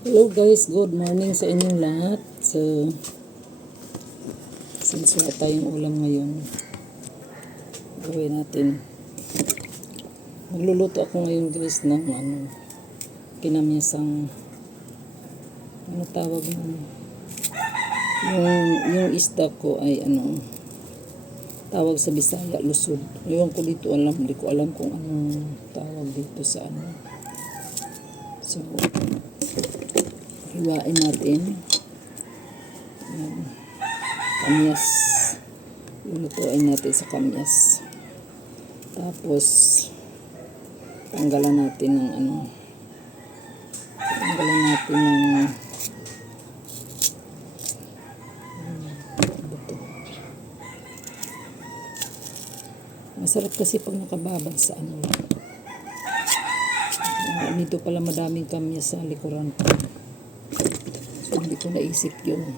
Hello guys, good morning sa inyong lahat. So, since wala tayong ulam ngayon, gawin natin. Magluluto ako ngayon guys ng kinamyasang, tawag mo. Yung isda ko ay tawag sa Bisaya, lusod. Ewan ko dito hindi ko alam kung anong tawag dito sa So, hiwain natin. Kamyas. Lulutuin natin sa kamyas. Tapos, tanggalan natin ng masarap kasi pag nakababad sa dito pala madaming kamyas sa likuran ko. So, hindi ko naisip yun.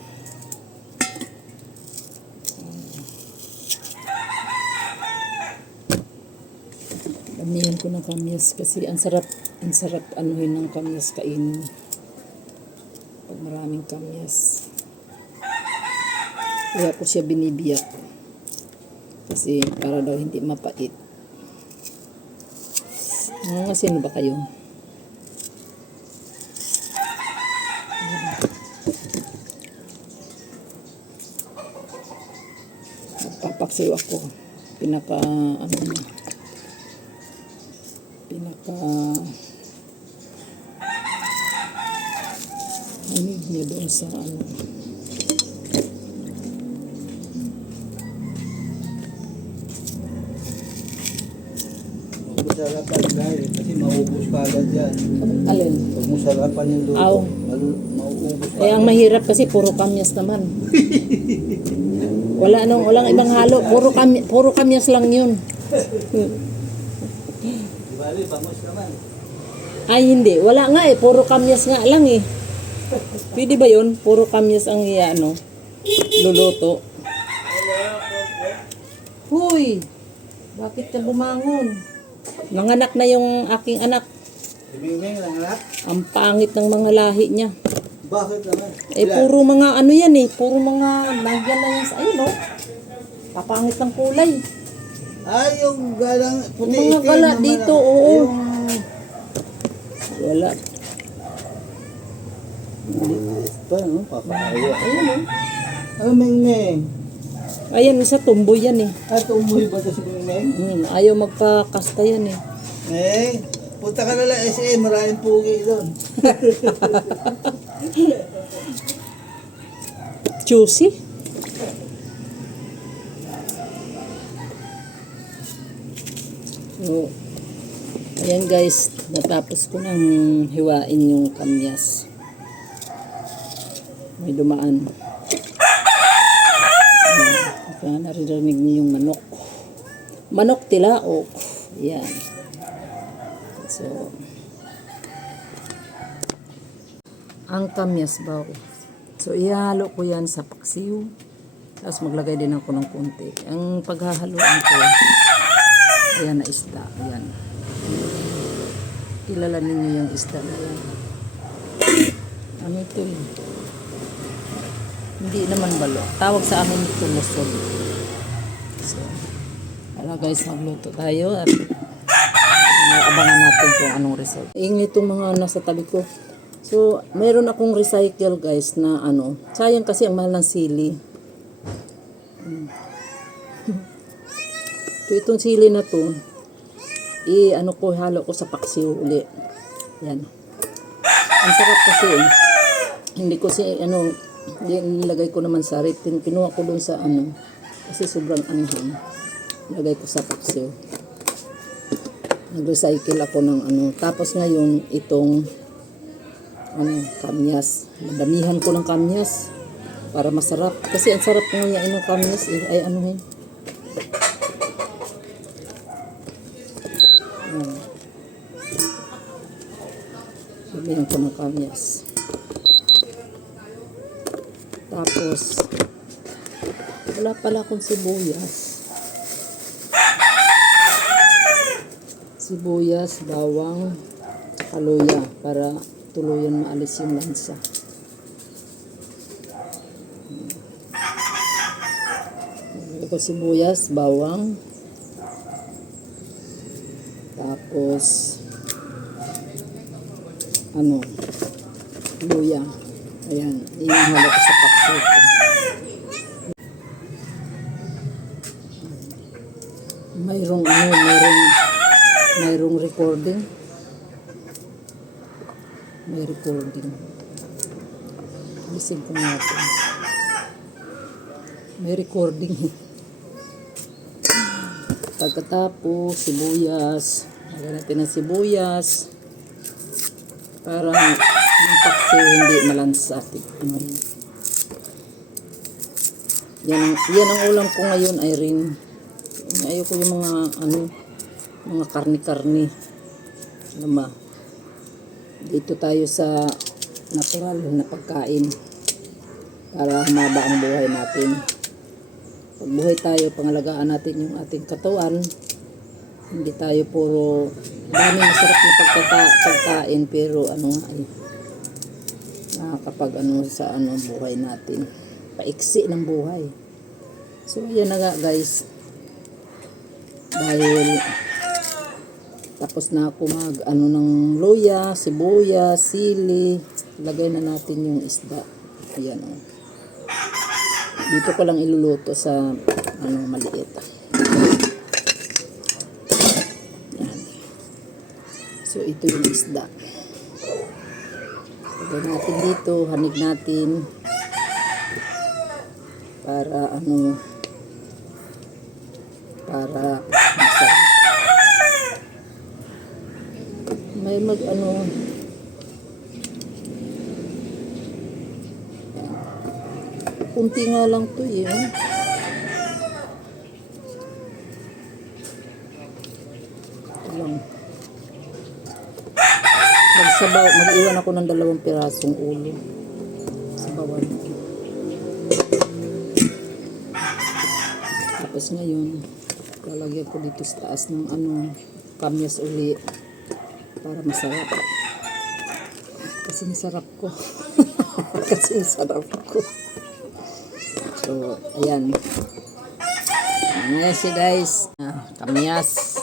Damihan ko ng kamyas kasi ang sarap anuhin ng kamyas kainin. Pag maraming kamyas. Kaya ko siya binibiyak. Kasi para daw hindi mapait. Mga sino ba kayo? Papaksiw ako. Pinaka manig niya doon sa Masarapan dahil kasi maubos ka agad yan. alin? Pag masarapan yung luto, Aw. maubos ka Kaya ang mahirap kasi puro kamyas naman. Walang ibang halo, puro kamyas lang 'yun. Di bali, bangos naman. Ay hindi, wala nga puro kamyas nga lang eh. Pwede ba 'yun? Puro kamyas ang luluto. Huy. Bakit ka bumangon? Nanganak na yung aking anak. Ibingwing lang anak. Ang pangit ng mga lahi niya. Bakit naman? Puro mga yan puro mga nagyan na yan sa papangit ng kulay. Ay, yung galang puti Yung mga gala dito, oo. Wala. Ito, no? Papakaya. Ayun Ano, Mingming? Ayan, isa tumboy yan eh. Umuwi ba ito si Mingming? Ayaw magpakasta yan eh. Punta ka na lang SM, maraming pugi doon. Juicy. So, ayan guys, natapos ko nang hiwain yung kamyas. May dumaan. Kaya naririnig niyo yung manok. Manok tilaok. Yan. So, ang kamyas ba? So, ihalo ko yan sa paksiw. Tapos maglagay din ako ng konti. Ang paghahaluan ko, ayan na isda. Ayan. Kilala ninyo yung isda na yan. Ano ito yun? Hindi naman balo. Tawag sa amin ito lusod. So, wala guys, magluto tayo at abangan natin kung anong result. Ingin itong mga nasa tabi ko. So, mayroon akong recycle guys na sayang kasi ang mahal ng sili. So, itong sili na to, halo ko sa paksiw uli. Yan. Ang sarap kasi hindi ko nilagay ko naman sa rip. Kinuha ko dun sa kasi sobrang anghang. Nilagay ko sa paksiw. Nag-recycle ako ng Tapos ngayon, itong kamyas. Madamihan ko ng kamyas para masarap. Kasi ang sarap ngayon ng kamyas ay damihan ko ng kamyas. Tapos, wala pala akong sibuyas, bawang, tsaka luya para tuluyan maalis yung lansa. Ito sibuyas, bawang. Tapos luya. Ayan, ihalo ko sa paksito. Mayroong recording. May recording. Listen ko natin. May recording. Pagkatapos, sibuyas. Lagyan natin ng sibuyas. Para yung paksi hindi malansa. Yan ang ulam ko ngayon, Irene. Ayoko yung mga karni-karni. Alam ba? Dito tayo sa natural na pagkain para humaba ang buhay natin. Pag buhay tayo, pangalagaan natin yung ating katawan. Hindi tayo puro dami masarap na pagkain pero nakakapag sa buhay natin. Paiksi ng buhay. So yan na nga guys. Dahil tapos na ako ng luya, sibuyas, sili. Lagay na natin yung isda. Ayan o. Dito ko lang iluluto sa maliit. Ayan. So ito yung isda. Lagay natin dito, hanig natin. Para masarap. May kunti nga lang to eh. Ito lang. Mag-iwan ako ng 2 pirasong ulo. Sabawan. Tapos ngayon, lalagyan ko dito sa taas ng kamyas uli para masarap. Kasi masarap ko. Kasi masarap ko. So, ayan. Ayan siya guys. Kamyas.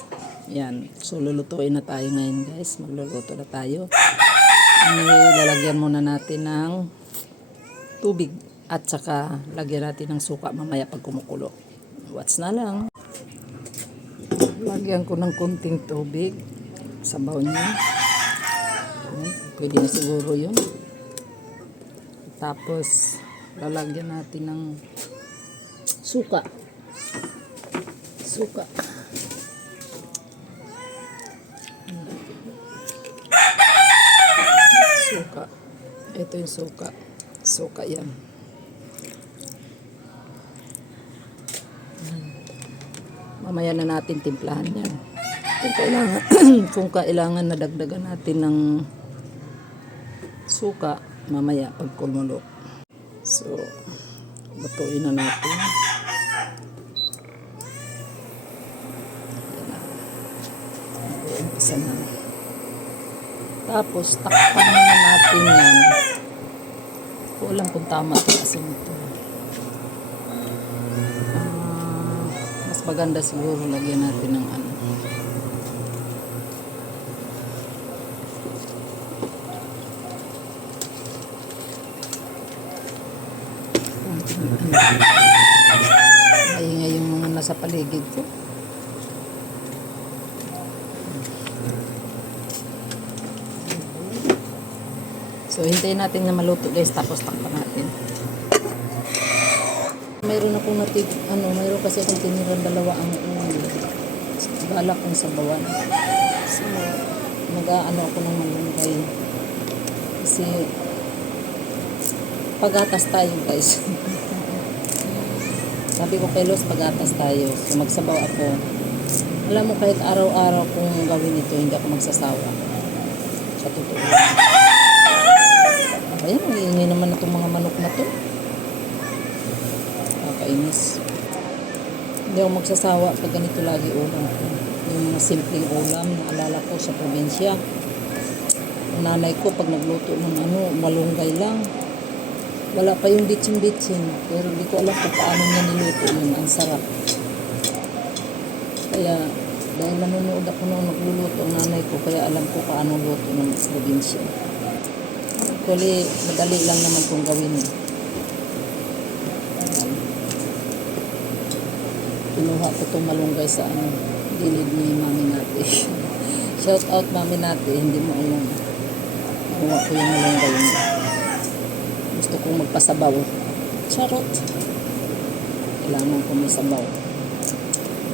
Ayan. So, lulutuin na tayo ngayon guys. Magluluto na tayo. Lalagyan muna natin ng tubig. At saka, lagyan natin ng suka mamaya pag kumukulo. Watch na lang. Lagyan ko ng kunting tubig. Sabaw niya. Pwede na siguro yun. Tapos, lalagyan natin ng suka. Suka. Suka. Ito yung suka. Suka yan. Mamaya na natin timplahan yan. Kung kailangan na dagdagan natin ng suka, mamaya pag kumulo. So, lutuin na natin. Umpisa na. Tapos, takpan na natin yan. Ko alam kung tama ito kasi ito. Mas maganda siguro lagyan natin ng maingay yung mga nasa paligid ko. So, hintayin natin na maluto guys, tapos takpan natin. Mayroon akong mayroon kasi akong tinirang 2 ang ulo. Balak kong sabawan. So, ako ng malunggay. Kasi, pagatas tayo guys. Sabi ko kay Los, pagatas tayo. So, magsabaw ako. Alam mo, kahit araw-araw kung gawin ito, hindi ako magsasawa. Sa totoo. Ayan, iingay naman itong mga manok na to. Nakakainis. Hindi ako magsasawa pag ganito lagi ulam ko. Yung mga simpleng ulam na alala ko sa probinsya. Ang nanay ko pag nagluto ng malunggay lang. Wala pa yung bitsin-bitsin. Pero di ko alam kung paano niya niluto yun. Ang sarap. Kaya, dahil nanonood ako nung nagluluto ang nanay ko, kaya alam ko paano luto ng probinsya. Actually, madali lang naman kung gawin. Ayan. Kinuha ko itong malunggay sa gilid ni mami natin. Shout out mami natin, hindi mo alam. Kinuha ko yung malunggay niya. Gusto kong magpasabaw. Charot! Kailangan ko may sabaw.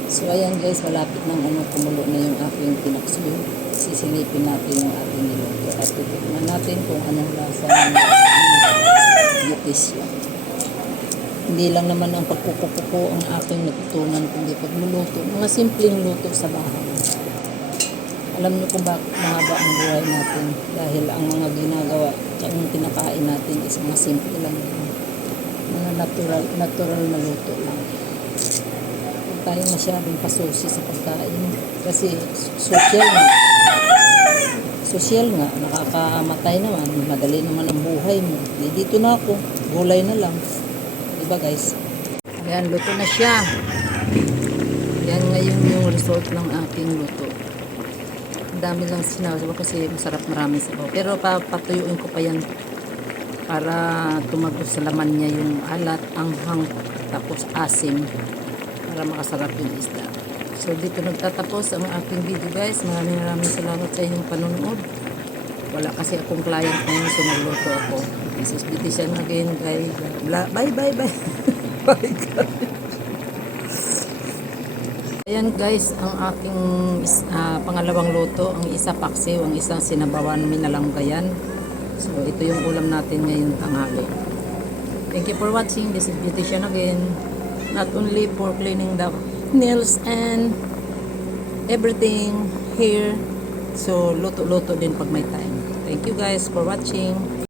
So ayan guys, malapit ng kumulo na yung aking pinaksuyo. Sisilipin natin yung ating niluto at titikman natin kung anong lasa ng Leticia. Hindi lang naman ang pagkukukuko ang aking natutunan kundi pagluluto. Mga simpleng luto sa bahay. Alam niyo kung bakit mahaba ang buhay natin dahil ang mga ginagawa at yung kinakain natin is mga simple lang. Mga natural na luto lang. Huwag tayo masyadong pasusi sa pagkain kasi social nga, nakakamatay naman, madali naman ang buhay mo. Dito na ako, gulay na lang. Diba guys? Ayan, luto na siya. Yan ngayon yung result ng aking luto. Ang dami lang sinasabaw kasi masarap, marami sabaw. Pero papatuyuin ko pa yan para tumagos sa laman niya yung alat, anghang, tapos asim para makasarap yung isda. So dito nagtatapos ang aking video guys. Maraming salamat sa inyong panonood. Wala kasi akong client ngayon so nagluto ako. This is Beautician again guys. Bye bye. Bye guys. Ayan guys, ang aking pangalawang luto. Ang isa paksiw, ang isang sinabawan minalanggayan. So ito yung ulam natin ngayon tanghali. Thank you for watching. This is Beautician again. Not only for cleaning the nails and everything here. So luto-luto din pag may time. Thank you guys for watching.